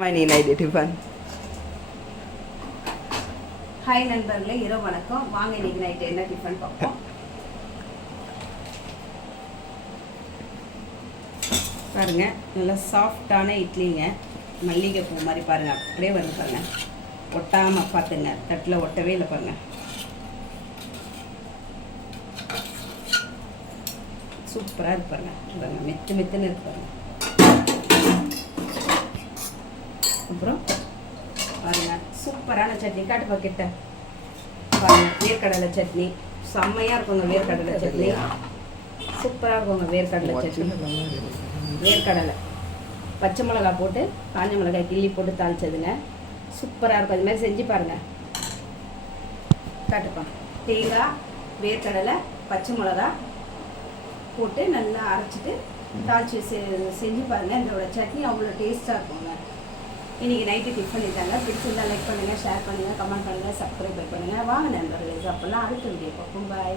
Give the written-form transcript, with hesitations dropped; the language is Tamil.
மணி நைட்டு டிஃபன். ஹாய் நண்பர்களே, இரவு வணக்கம். வாங்க இன்னைக்கு நைட்டு என்ன டிஃபன் பார்ப்போம். பாருங்க, நல்லா சாஃப்டான இட்லிங்க. மல்லிகை பூ மாதிரி பாருங்க, அப்படியே வருது பாருங்க. ஒட்டாமல் பார்த்துங்க, தட்டில் ஒட்டவே இல்லை பாருங்க. சூப்பராக இருக்கு பாருங்க. பாருங்க, மெத்து மெத்துன்னு இருக்கு பாருங்க. அப்புறம் பாருங்க, சூப்பரான சட்னி. காட்டு பாக்கிட்ட பாருங்க, வேர்க்கடலை சட்னி செம்மையாக இருக்குங்க. வேர்க்கடலை சட்னி சூப்பராக இருக்குங்க. வேர்க்கடலை சட்னி, வேர்க்கடலை பச்சை மிளகா போட்டு காஞ்ச மிளகாய் கிள்ளி போட்டு தாளிச்சதுங்க. சூப்பராக இருக்கும். அது மாதிரி செஞ்சு பாருங்கள். காட்டுப்பா, தேங்காய், வேர்க்கடலை, பச்சை மிளகா போட்டு நல்லா அரைச்சிட்டு தாளிச்சு செஞ்சு பாருங்கள். இதோட சட்னி அவ்வளோ டேஸ்ட்டாக இருக்குங்க. இன்றைக்கி நைட்டு டிஃபன் இதாங்க. பிடிச்சிருந்தால் லைக் பண்ணுங்கள், ஷேர் பண்ணுங்கள், கமெண்ட் பண்ணுங்கள், சப்ஸ்கிரைப் பண்ணுங்கள். வாங்க நண்பர்களே, சாப்பிட்லாம். அடுத்த வீடியோ பார்ப்போம். பாய்.